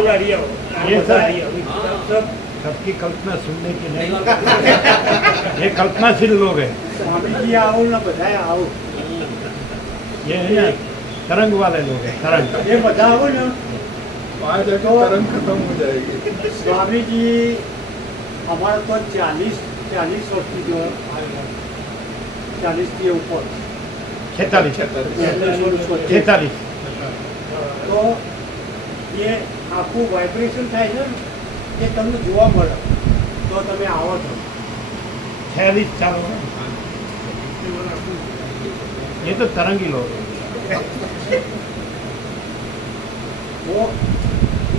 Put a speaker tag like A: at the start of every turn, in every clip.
A: रोज आ रही हो ये सर सब सबकी कल्पना सुनने की नहीं ये कल्पनाशील लोग हैं
B: स्वामी जी आओ ना बताया आओ
A: ये है ना तरंग वाले लोग हैं तरंग
B: ये बताओ ना
C: आज तो तरंग खत्म हो जाएगी
B: स्वामी जी हमारे को चालीस चालीस वर्ष की जो चालीस के ऊपर
A: छतालीस छतालीस
B: तो ये આખું વાઇબ્રેશન થાય છે ને એ તમને જોવા મળે તો તમે આવો છો
A: छियालीस चालू है ये तो तरंगी लोग हैं
B: वो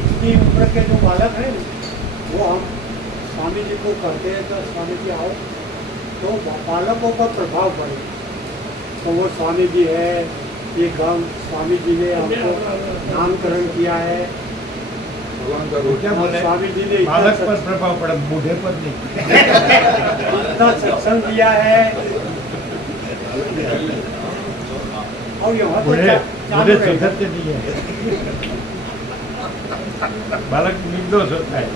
B: इतनी उम्र के जो बालक है ना वो हम स्वामी जी को कहते हैं तो स्वामी जी आओ तो बालकों पर प्रभाव पड़े तो वो स्वामी जी है ये गांव स्वामी जी ने हमको नामकरण किया है
A: ભગવાન
B: કરો બાળક
A: પર પ્રભાવ પડે બુઢે પર નહીં. બાળક નિર્દોષ થાય.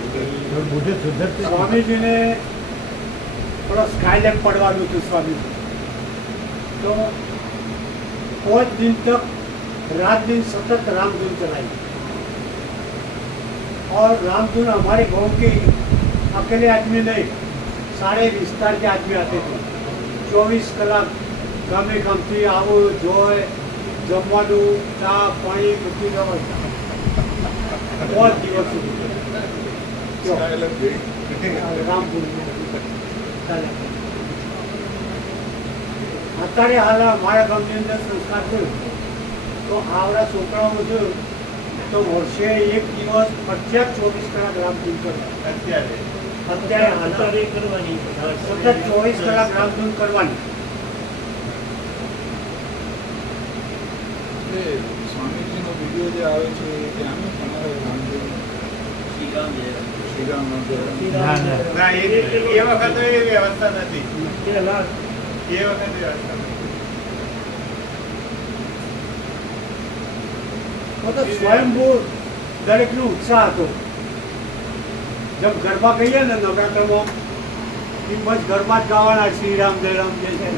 A: બુઢે સુધરતે
B: સ્વામીજીને થોડો સ્કાયલેમ પડવાનું હતું સ્વામીજી. તો પાંચ દિન તક રાત દિન સતત રામધૂન ચલાવી और रामधुन हमारे गांव के अकेले आदमी नहीं सारे विस्तार के आदमी आते थे ચોવીસ કલાક ગામે ગામથી આવો જોય જમવાનું ચા પાણી બધી વ્યવસ્થા પાંચ દિવસ સુધી જો.
C: स्काई लग गई
B: રામપુર ચાલે અત્યારે હાલ મારા ગામની અંદર સંસ્કાર થયો તો આવડા છોકરાઓ છે તો વર્ષે એક દિવસ ફરજિયાત ચોવીસ કલાક રામધૂન કરે અત્યારે? હાલ સતત ચોવીસ કલાક રામધૂન કરવાની.
C: સ્વામીજીનો વીડિયો જે આવે છે એ તમારે રામદેવ શ્રીરામ મંદિર
A: ના
D: એ એ વખતે એ વ્યવસ્થા નથી. એ વખતે વ્યવસ્થા
B: મતલબ સ્વયંભૂ દરેકનો ઉત્સાહ હતો. જેમ ગરબા કહીએ ને નવરાત્રમાં એ બસ ગરબા જ ગાવાના શ્રીરામ, જયરામ, જે છે.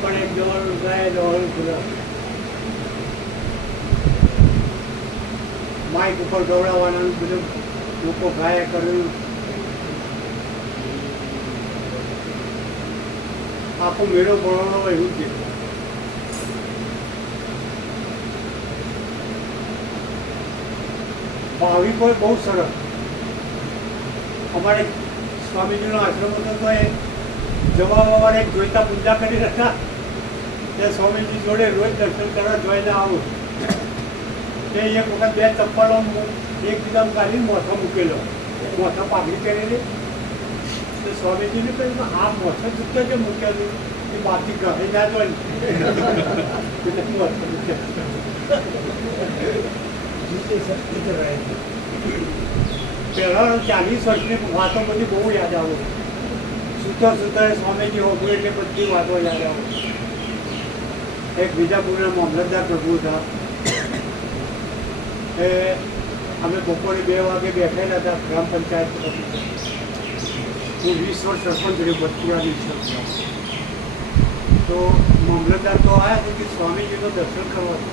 B: પણ એક જવાનું ગાય જવાનું પૂરા માઇક ઉપર દોડાવવાના બધું લોકો ગાયા કર્યું આખો મેળો ભણવાનો એવું જ છે. ભાવિકો બહુ સરસ. અમારે સ્વામીજીનો આશ્રમ હતો તો એ જવા વાળા એક જોઈતા પૂજા કરી હતા તે સ્વામીજી જોડે રોજ દર્શન કરવા જોઈને આવું. તે એક વખત બે ચપ્પલો એકદમ કાઢીને મોથો મૂકેલો. મોથો પાઘડી કરેલી તો સ્વામીજીને કહ્યું આ મોથો ચૂકતો જે મૂકેલું એ બાકી ઘરે ના જ હોય ને એટલે મોથો મૂકેલું પહેલા ચાલીસ વર્ષની વાતો બધી બહુ યાદ આવે સૂતા સૂતા સ્વામીજી હોતું એટલે બધી વાતો યાદ આવે એક બીજાપુરના મામલતદાર પ્રભુ હતા એ અમે બપોરે બે વાગે બેઠેલા હતા ગ્રામ પંચાયત ઓફિસે. હું વીસ વર્ષ સરપંચ રહ્યો બચપુરાની સરપંચ તો મામલતદાર તો આવ્યા છે કે સ્વામીજીનું દર્શન કરવા છે.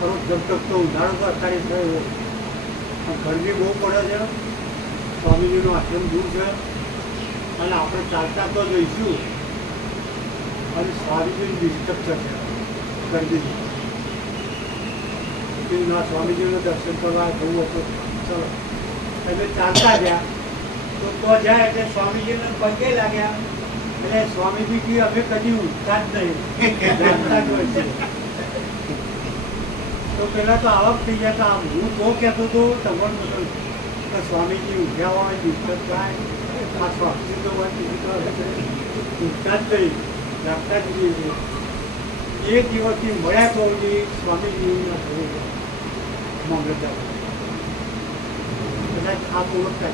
B: પણ ખરો તો ઉદાહરણ તો અત્યારે થયો. પણ ગરમી બહુ પડે છે. સ્વામીજીનો આશ્રમ દૂર છે. અને આપણે ચાલતા તો જઈશું. અને સ્વામીજીનું ડિસ્ટર્બ થશે ગરમી ના સ્વામીજીનું દર્શન કરવા જવું હતું ચલો. એટલે ચાલતા ગયા. તો તો જાય એટલે સ્વામીજીને પગે લાગ્યા. એટલે સ્વામીજી કે અમે કદી ઉઠતા જ નહીં. જાણતા જ હોય છે. તો પહેલાં તો આવક થઈ ગયા હતા. હું તો કહેતો હતો તમારું બધું કે સ્વામીજી ઉઠ્યા હોય ડિસ્ટર્બ થાય. આ સ્વામી તો હોય ઉઠતા જ નહીં રાખતા જ નહીં એ દિવસથી મળ્યા તો એ સ્વામીજી મામલતદાર કદાચ ઓળખતા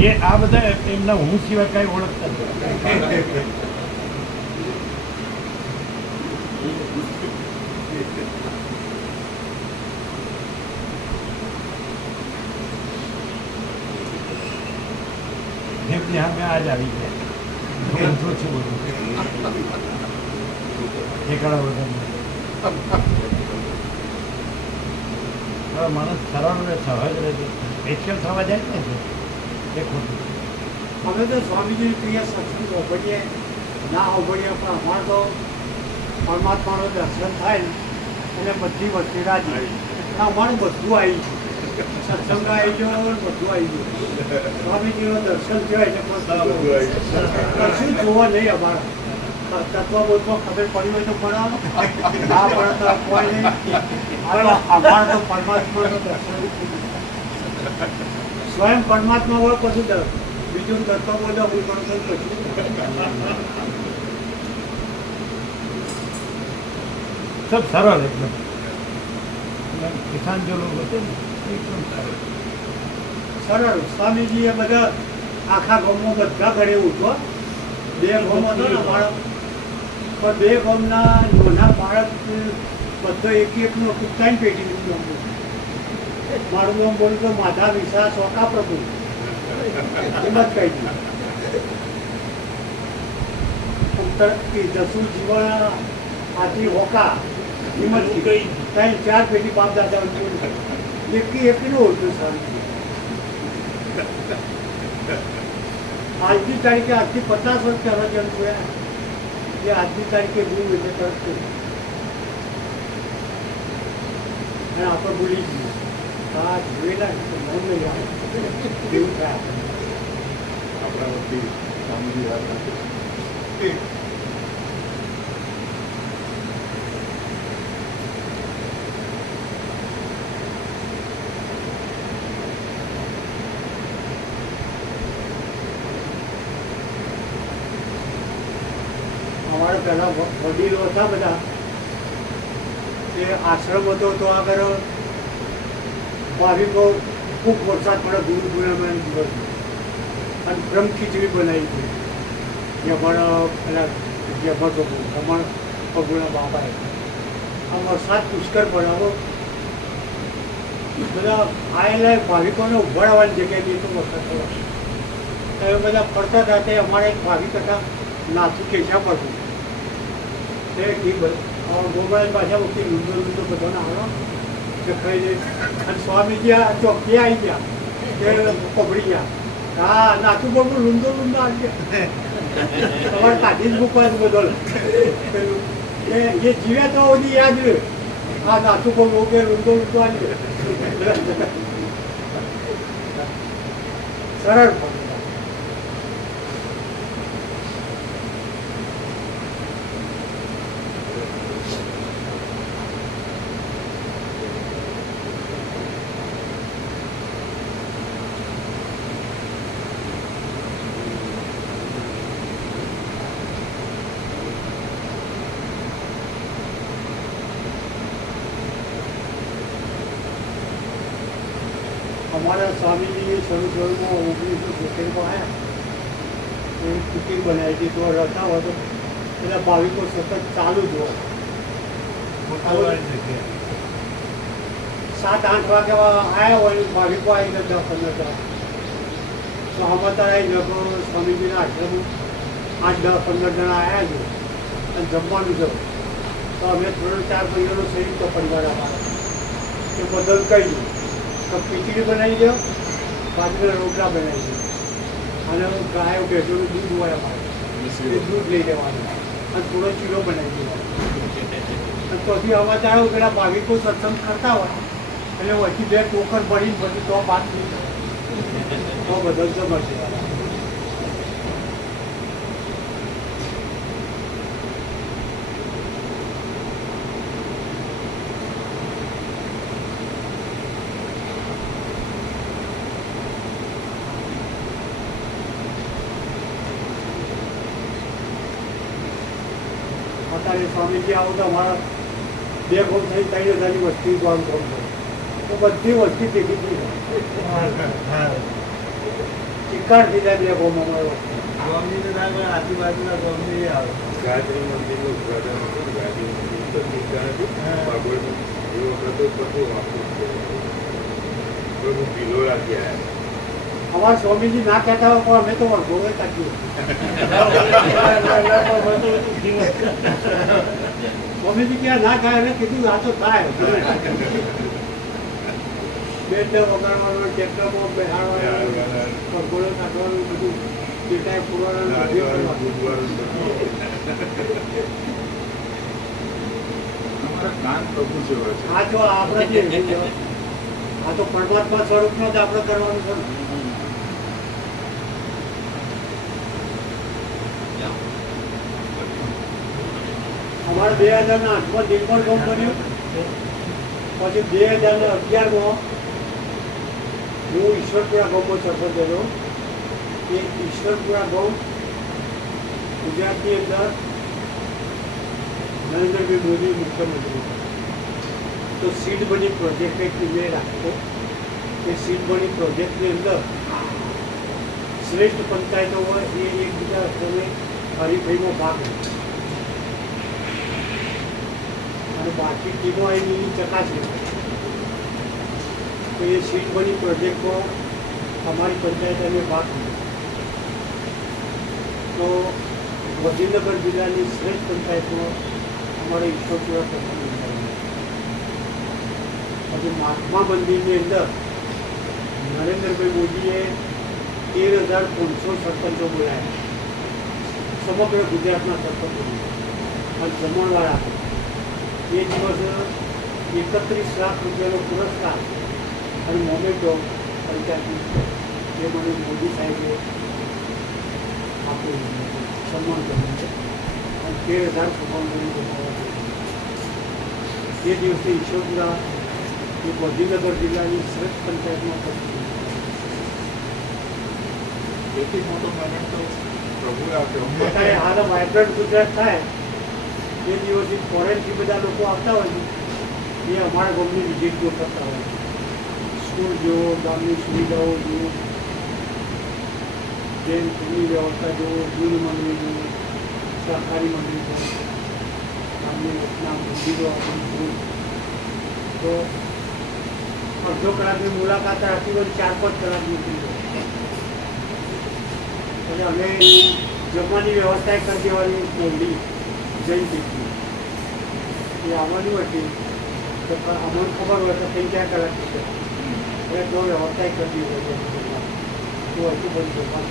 A: એ આ બધા એમના હું સિવાય કાંઈ ઓળખતા હવે માણસ સરળ ને સહજ રહે છે સ્પેશિયલ થવા જાય ને એ ખોટું
B: અમે તો સ્વામીજીની ક્રિયા સંસ્કૃત હોભળીએ ના ઓભળીએ પણ અમારે તો પરમાત્માનું દર્શન થાય ને એટલે બધી વસ્તુ રાજી. અમારું બધું આવી ગયું. સત્સંગ આવી ગયો બધું આવી ગયું. સ્વામીજીનું દર્શન થયો એટલે કશું જોવા નહીં અમારા. તત્વબોધમાં ખબર પડી હોય તો ભણાવો. ના પડે તો કોઈ નહીં. અમારે તો પરમાત્માનું દર્શન. સ્વયં પરમાત્મા હોય પછી બીજું તત્વબોધ હું કરું છું
A: સબ સરળ એકદમ કિસાન જો લોકો છે ને એકદમ સરળ
B: સરળ સ્વામીજીએ બધા આખા ગામમાં બધા ઘરે ઉઠો બે ગામ હતો ને બાળક પણ બે ગામના નાના બાળક બધો એક એકનો પેટીનું નામ બોલ્યું. મારું નામ બોલું તો માધા વિશા સોકા પ્રભુ હિંમત કહી દીધું જસુ જીવન આથી હોકા હિંમત કઈ ત્રણ, ચાર પેટી બાપ દાદા એકી એકનું હોતું સર આજની તારીખે આજથી પચાસ વર્ષ પહેલા જેમ જોયા એ આજની તારીખે ગુરુ એટલે તરત અને આપણે ભૂલી જઈએ આ જોયેલા મન નહીં આવે. એવું થાય? આપણા
C: વતી સ્વામીજી
B: વ- વડીલો હતા બધા, એ આશ્રમ હતો તો આગળ ભાવિકો ખૂબ વરસાદ પડે ગુરુ પૂર્ણિમાના દિવસ અને બ્રહ્મ ખીચડી બનાવી હતી. જે પણ પેલા જે ભગવો રમણ પગુણા બાપાએ. આ વરસાદ પુષ્કળ બનાવો બધા આયેલા ભાવિકોને ઉભાડવાની જગ્યાએ તો વરસાદ પડે એ બધા ફરતા હતા, તે અમારે એક ભાવિક હતા, નાથુ કેશા પડતું ગોપાલ પાછા વખતે લૂંડો લૂંડો બધાને હાલો કે ખાઈ લે અને સ્વામીજી આ ચોકી આવી ગયા. તે પકડી ગયા. હા નાથુ બાબુ લૂંડો લૂંડો આવી ગયા. તમારે કાઢી બધો એ જીવ્યા તો યાદ રહે આ નાથુ બાબુ કે લૂંડો લૂંદો આવી સરળ અમારા સ્વામીજીએ શરૂ શરૂમાં ઓગણીસો સિત્તેરમાં આવ્યા એ કુકીર બનાવી હતી તો રહેતા હોય તો પેલા ભાવિકો સતત ચાલુ જ હોય. સાત આઠ વાગે આવ્યા હોય ભાવિકો આવી ગયા દસ પંદર જણા તો અમારા લોકો સ્વામીજીના આશ્રમ આઠ દસ પંદર જણા આવ્યા છે અને જમવાનું છે તો અમે ત્રણ ચાર મહિનાનો સંયુક્ત પરિવાર અમારો. એ બદલ કહી તો ખીચડી બનાવી દો બાજુના રોટલા બનાવી દો. અને હું ગાયો ભેંસોનું દૂધ હોય અમારે દૂધ લઈ લેવાનું. અને થોડો ચીરો બનાવી દેવાનો અને તોથી અવાજ આવ્યો પેલા ભાવિકો સત્સંગ કરતા હોય એટલે વચ્ચે બે ટોકર ભરીને પછી તો બાદ. તો બધો તો મળશે અત્યારે સ્વામીજી આવતા તો અમારા બે ગોમ થઈ ત્રણ હજારની વસ્તી ત્રણ ગોમ તો બધી વસ્તી ભેગી થઈ જાય ચિક્કાર થઈ જાય બે ગોમ અમારો
D: આજુબાજુના ગામની આવે.
C: ગાયત્રી મંદિરનું ઉદ્ઘાટન હતું. ગાયત્રી મંદિર તો એ વખત બધું વાપરું છે ભીલો રાખી આવ્યા
B: અમારા સ્વામીજી ના કહેતા હોય પણ અમે તો વરઘોડો કાઢ્યું સ્વામીજી ક્યાં ના ખાય એને કીધું આ તો થાય. બેડ વગાડવાનો ટ્રેક્ટરમાં બેહાડવાનો વરઘોડો કાઢવાનું બધું ચીટાઈ પૂરવાનું
C: પ્રભુ જેવા છે.
B: આ તો આપણે આ તો પરમાત્મા સ્વરૂપનો જ આપણે કરવાનું છે ને. અમારે બે હજાર ના આઠમાં દિલપર ગામ કર્યું પછી બે હજાર ને અગિયારમાં હું ઈશ્વરપુરા ગામમાં સરપંચ હતો એ ઈશ્વરપુરા ગામ ગુજરાતની અંદર નરેન્દ્રભાઈ મોદી મુખ્યમંત્રી. તો સીડ બની પ્રોજેક્ટ એક મેં રાખ્યો એ સીડ બની પ્રોજેક્ટની અંદર શ્રેષ્ઠ પંચાયતો હોય એ એકબીજા તમે હરીફાઈમાં ભાગ લે અને બાકી ટીમો એની ચકાસણી તો એ સીટ બની પ્રોજેક્ટમાં અમારી પંચાયત અમે ભાગ તો ગાંધીનગર જિલ્લાની શ્રેષ્ઠ પંચાયતમાં અમારે ઈશ્વરપુરા પ્રથમ પછી મહાત્મા મંદિરની અંદર નરેન્દ્રભાઈ મોદીએ તેર હજાર પાંચસો સરપંચો બોલાયા સમગ્ર ગુજરાતના સરપંચો અને જમણવાળા એ દિવસ એકત્રીસ લાખ રૂપિયાનો પુરસ્કાર અને મોમેન્ટો પંચાયત એ મને મોદી સાહેબે આપ્યું સન્માન કર્યું છે. અને તેર હજાર સન્માન એ દિવસે ઈશ્વરપુરા એ ગાંધીનગર જિલ્લાની શ્રેષ્ઠ પંચાયતમાં
C: એથી મોટો મેમેન્ટ તો પ્રભુએ આપ્યો.
B: હાલ વાઇબ્રન્ટ ગુજરાત થાય. એ દિવસે ફોરેનથી બધા લોકો આવતા હોય એ અમારા ગામની વિઝિટ જો કરતા હોય. સ્કૂલ જુઓ, ગામની સુવિધાઓ જુઓ. બેંકની વ્યવસ્થા જુઓ દૂધ મંદિર જુઓ સહકારી મંદિર જુઓ. ગામની રચના, મંદિરો આપણે જુઓ. તો અડધો કલાકની મુલાકાત રાખી હોય ચાર પાંચ કલાક નીકળી જાય. અને અમે જમવાની વ્યવસ્થા કરી દેવાની મોડી દીધી એ આવવાની હતી તો પણ અમને ખબર હોય તો ત્રણ ક્યાં કલાક છે. એટલે તો વ્યવસ્થા કરી દીધી તો હજુ બધું જમવા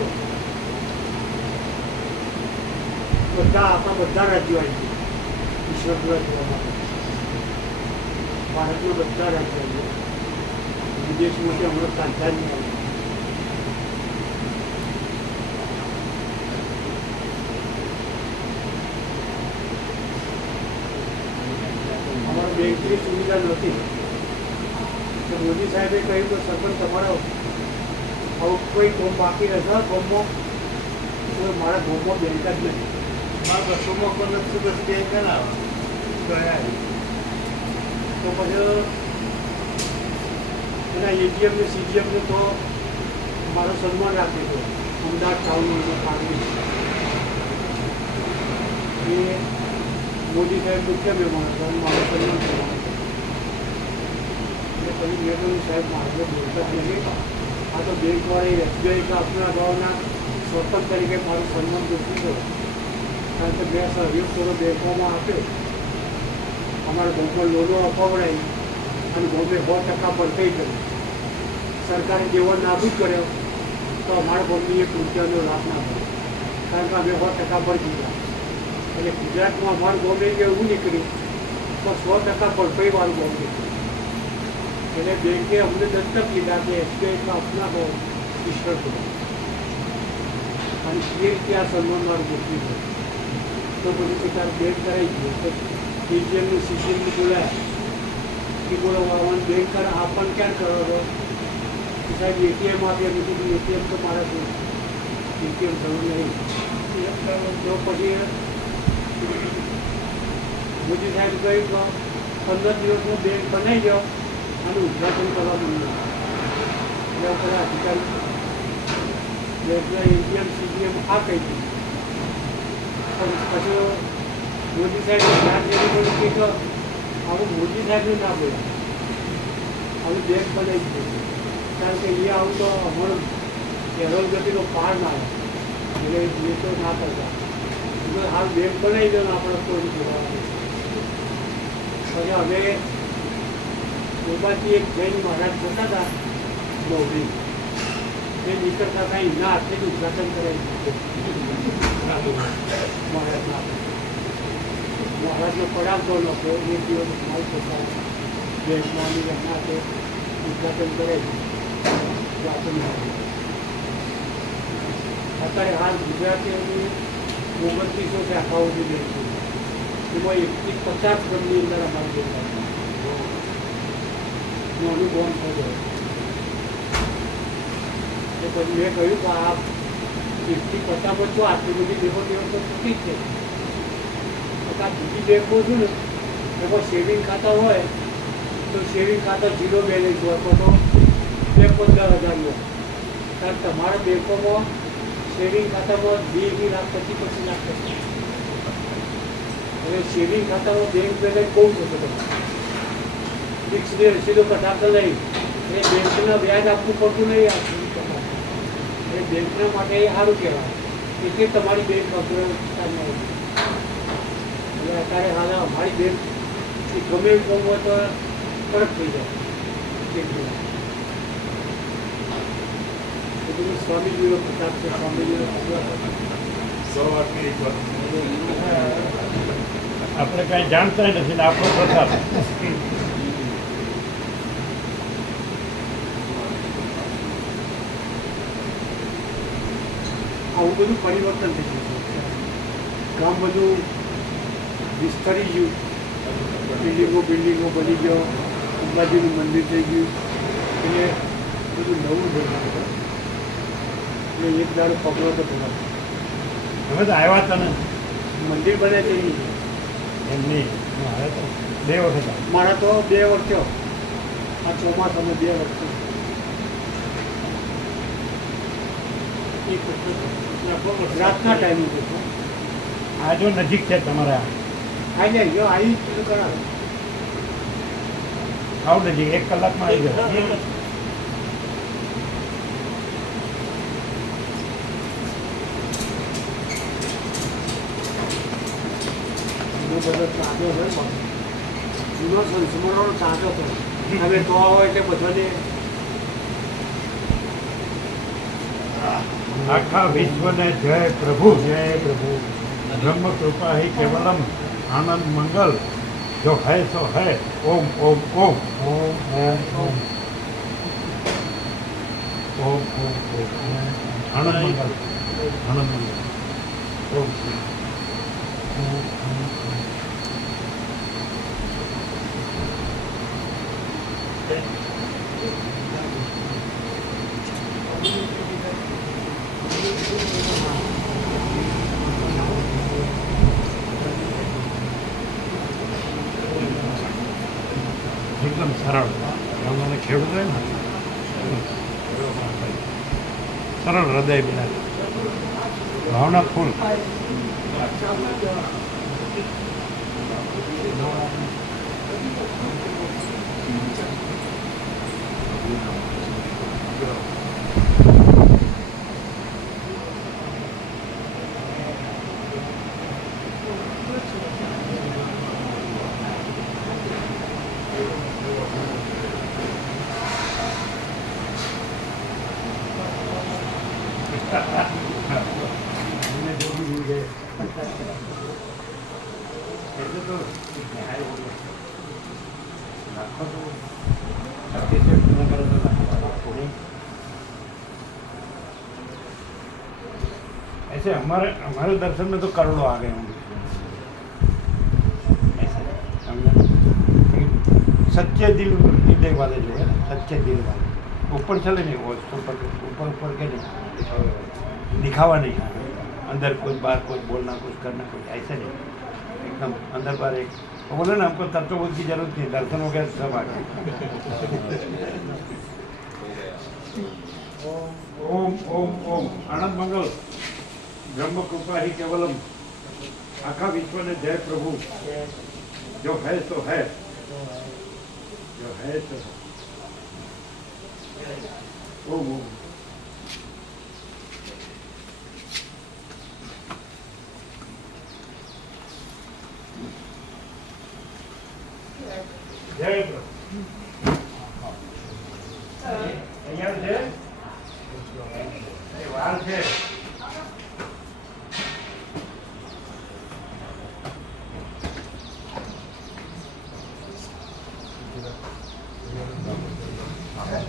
B: બધા આપણા બધા રાજ્યો આવી ગયા. ઈશ્વરપુરા જોવા માટે. ભારતના બધા રાજ્યો વિદેશમાંથી હમણાં તાંજાનિયા આવ્યું અમારે બેંકની સુવિધા નથી તો મોદી સાહેબે કહ્યું કે સરપંચ તમારો આવું કોઈ કોમ બાકી રહેશે? કોમમાં તો મારા ગામમાં બેંક જ નથી.
D: મારા બસોમાં પણ નથી બસ બેંક ના આવે? ગયા
B: તો પછી એના એટીએમ ને સીટીએમ ને તો મારો સન્માન રાખી દીધો અમદાવાદ ટાઉન એ મોદી સાહેબ મુખ્ય મહેમાન હતો અને મારો પછી મેં કહ્યું સાહેબ, મારે બોલતા નહીં આ તો બેંકવાળી એસબીઆઈ કે ભાવના સરપંચ તરીકે મારું સન્માન જોતું છે. કારણ કે મેં સહયોગ થોડો બેંકોમાં આપ્યો અમારા ગામમાં લોનો અપાવડાવી અને ગામે સો ટકા પડતઈ કરી. સરકારે જેવો નાબૂદ કર્યો, તો અમારા ગામની એક રૂપિયાનો લાભ ના મળે. કારણ કે અમે સો ટકા પર ગયા. એટલે ગુજરાતમાં અમારું ગામે એવું નીકળ્યું, તો સો ટકા પડતઈ વાળું ગામ. એટલે બેંકે અમને દત્તક લીધા કે એસબીઆઈમાં અપનાવો, ઈશ્વર કરો. અને એ રીતે આ સન્માન મારું ગોઠવી છે. તો પછી તારે બેંક કરાવી ગયો તો એટીએમનું સીસીએમનું બોલાયા કે બોલો વાવન બેંક કર પણ ક્યાં કરો છો? સાહેબ એટીએમ આપીએ કીધું એટીએમ તો મારે શું એટીએમ થયું નહીં. તો પછી મોદી સાહેબ કહ્યું તો પંદર દિવસનું બેંક બનાવી દો અને ઉદ્ઘાટન કરવા માંડ્યું એટલે બધા અધિકારી બેંકના એટીએમ સીટીએમ આ કહી દીધું. પછી મોદી સાહેબ જ્યાં જેવી બોલી કે આવું મોદી સાહેબને ના બોલાય આવું બેંક બનાવી દીધું. કારણ કે અહીંયા આવું તો અમારું કેરોલ ગતિનો પાર ના એટલે એ તો ના કરતા. એટલે હાલ બેંક બનાવી દો આપણે કોઈ બોલાવવાનું પછી અમે ગોબાથી એક જૈન મહારાજ જતા હતા નવરી એ નીકળતા હતા એમના હાથે જ ઉદઘાટન કરાવી મહારાજના મહારાજનો પડાવતો નહોતો એ દિવસ માલ થતા બેંકમાંની એમના હાથે ઉદઘાટન કરાવી અત્યારે હાલ ગુજરાતીઓની ઓગણત્રીસો શાખાઓ જે રહી છે. એમાં એકથી પચાસ ક્રમની અંદર અમારું દેખાય બોન્ડ થયો એ પછી મેં કહ્યું કે આ એકથી પચાસમાં તો આટલી બધી બેગો દેવો તો ચૂકી જ છે આ બીજી બેગમાં શું ને એમાં સેવિંગ ખાતા હોય તો સેવિંગ ખાતા ઝીરો બેલેન્સ હોય તો બે પંદર હજાર હોય કારણ તમારા બેંકોમાં સેવિંગ ખાતામાં બે લાખ પચીસ પચીસ લાખ હવે સેવિંગ ખાતામાં બેંક બેલેન્સ બહુ થશે તમારે ફિક્સની રસીદો કઢાવતા લઈ એ બેંકના વ્યાજ આપવું પડતું નહીં આપવું એ બેંકના માટે એ સારું કહેવાય. એટલે તમારી બેંક અગ્રતામાં એટલે અત્યારે હાલ અમારી બેંક એ ગમે એવું કામ હોય તો કડક થઈ જાય. સ્વામીજીનો પ્રતાપ છે સ્વામીજીનો
C: સો વાતની એક વાત.
A: આપણે કાંઈ જાણતા નથી ને આપણો પ્રસાદ
B: આવું બધું પરિવર્તન થઈ ગયું છે. ગામ બધું વિસ્તરી ગયું. બિલ્ડિંગો બિલ્ડિંગો બની ગયો. અંબાજીનું મંદિર થઈ ગયું. એટલે બધું નવું થઈ ગયું એટલે એક દાડો પગલો તો
A: હવે તો આવ્યા હતા ને.
B: મંદિર બને તે નહીં.
A: એમની હવે તો બે વખત
B: મારે તો બે વર્ષ થયો. આ ચોમાસામાં બે વર્ષ થયો. રાતના ટાઈમે
A: આ જો નજીક છે તમારા.
B: આવી જાય જો આવી કરાવે.
A: આવું નજીક એક કલાકમાં આવી જાય
B: એનો ચાંદો હોય જૂનો સંસ્મરણનો સાચો હતો તમે તો આવો એટલે બધાને
A: આખા વિશ્વને જય પ્રભુ જય પ્રભુ. બ્રહ્મ કૃપા હિ કેવલમ આનંદ મંગલ. જો હૈ સો હૈ ઓમ ઓમ ઓમ. ઓમ ઓમ ઓમ. ઓમ ઓમ ઓમ. આનંદ મંગલ. આનંદ મંગલ. ઓમ ઓમ ઓમ. ভাওনা ফুল Thank you. ऐसे हमारे हमारे दर्शन में तो करोड़ों आ गए होंगे। ऐसे सच्चे दिल हृदय वाले जो है ना, सच्चे दिल वाले। ऊपर चले नहीं, वो ऊपर ऊपर ऊपर के नहीं, दिखावा नहीं अंदर कुछ बात कुछ बोलना, कुछ करना, कुछ ऐसे नहीं। एकदम अंदर बार एक वो बोले ना हमको तत्वबोध की जरूरत नहीं दर्शन हो गया तो सब आ गया ओम ओम ओम आनंद मंगल ब्रह्म कृपा ही केवलम આખા વિશ્વને જય પ્રભુ જો હૈ તો હૈ જો હૈ તો હૈ. ઓમ ઓમ